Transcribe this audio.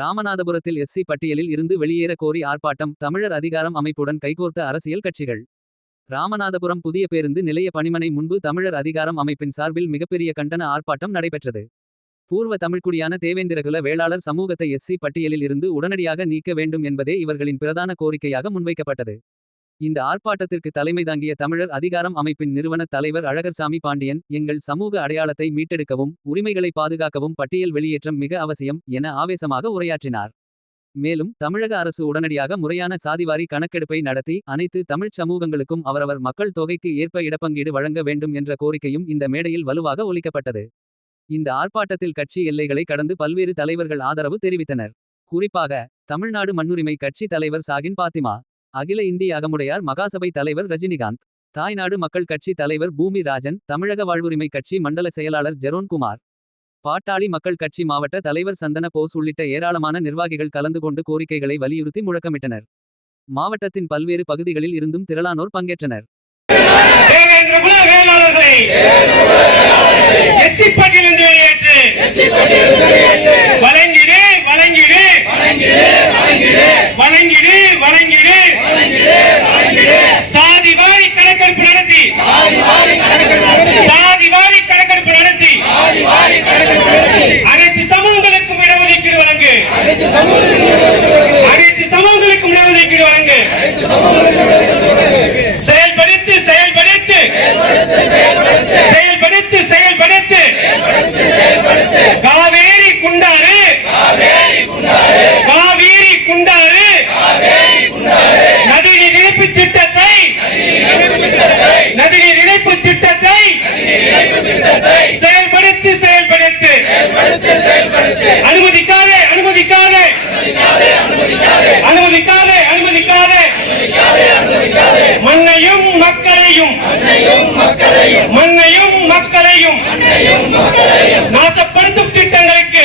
ராமநாதபுரத்தில் எஸ்சி பட்டியலில் இருந்து வெளியேற கோரி ஆர்ப்பாட்டம் தமிழர் அதிகாரம் அமைப்புடன் கைகோர்த்த அரசியல் கட்சிகள். ராமநாதபுரம் புதிய பேருந்து நிலைய பணிமனை முன்பு தமிழர் அதிகாரம் அமைப்பின் சார்பில் மிகப்பெரிய கண்டன ஆர்ப்பாட்டம் நடைபெற்றது. பூர்வ தமிழ்குடியான தேவேந்திரகுல வேளாளர் சமூகத்தை எஸ்சி பட்டியலில் இருந்து உடனடியாக நீக்க வேண்டும் என்பதே இவர்களின் பிரதான கோரிக்கையாக முன்வைக்கப்பட்டது. இந்த ஆர்ப்பாட்டத்திற்கு தலைமை தாங்கிய தமிழர் அதிகாரம் அமைப்பின் நிறுவன தலைவர் அழகர்சாமி பாண்டியன் எங்கள் சமூக அடையாளத்தை மீட்டெடுக்கவும் உரிமைகளை பாதுகாக்கவும் பட்டியல் வெளியேற்றம் மிக அவசியம் என ஆவேசமாக உரையாற்றினார். மேலும் தமிழக அரசு உடனடியாக முறையான சாதிவாரி கணக்கெடுப்பை நடத்தி அனைத்து தமிழ்ச் சமூகங்களுக்கும் அவரவர் மக்கள் தொகைக்கு ஏற்ப இடப்பங்கீடு வழங்க வேண்டும் என்ற கோரிக்கையும் இந்த மேடையில் வலுவாக ஒலிக்கப்பட்டது. இந்த ஆர்ப்பாட்டத்தில் கட்சி எல்லைகளை கடந்து பல்வேறு தலைவர்கள் ஆதரவு தெரிவித்தனர். குறிப்பாக தமிழ்நாடு மண்ணுரிமை கட்சி தலைவர் சாகின் பாத்திமா அகில இந்திய அகமுடையார் மகாசபை தலைவர் ரஜினிகாந்த் தாய்நாடு மக்கள் கட்சி தலைவர் பூமி ராஜன் தமிழக வாழ்வுரிமை கட்சி மண்டல செயலாளர் ஜெரோன்குமார் பாட்டாளி மக்கள் கட்சி மாவட்ட தலைவர் சந்தன போஸ் உள்ளிட்ட ஏராளமான நிர்வாகிகள் கலந்து கொண்டு கோரிக்கைகளை வலியுறுத்தி முழக்கமிட்டனர். மாவட்டத்தின் பல்வேறு பகுதிகளில் இருந்தும் திரளானோர் பங்கேற்றனர். வழங்கிடு வழங்கிடு வழங்கிடு சாதி வாரி கணக்கெடுப்பு நடத்தி சாதி வாரி கணக்கெடுப்பு நடத்தி அனைத்து சமூகங்களுக்கும் இடஒதுக்கீடு வழங்கு அனைத்து சமூகங்களுக்கும் இடஒதுக்கீடு வழங்கு. அனுமதிக்காதே அனுமதிக்காதே. மண்ணையும் மக்களையும் மண்ணையும் மக்களையும் நாசப்படுத்தும் திட்டங்களுக்கு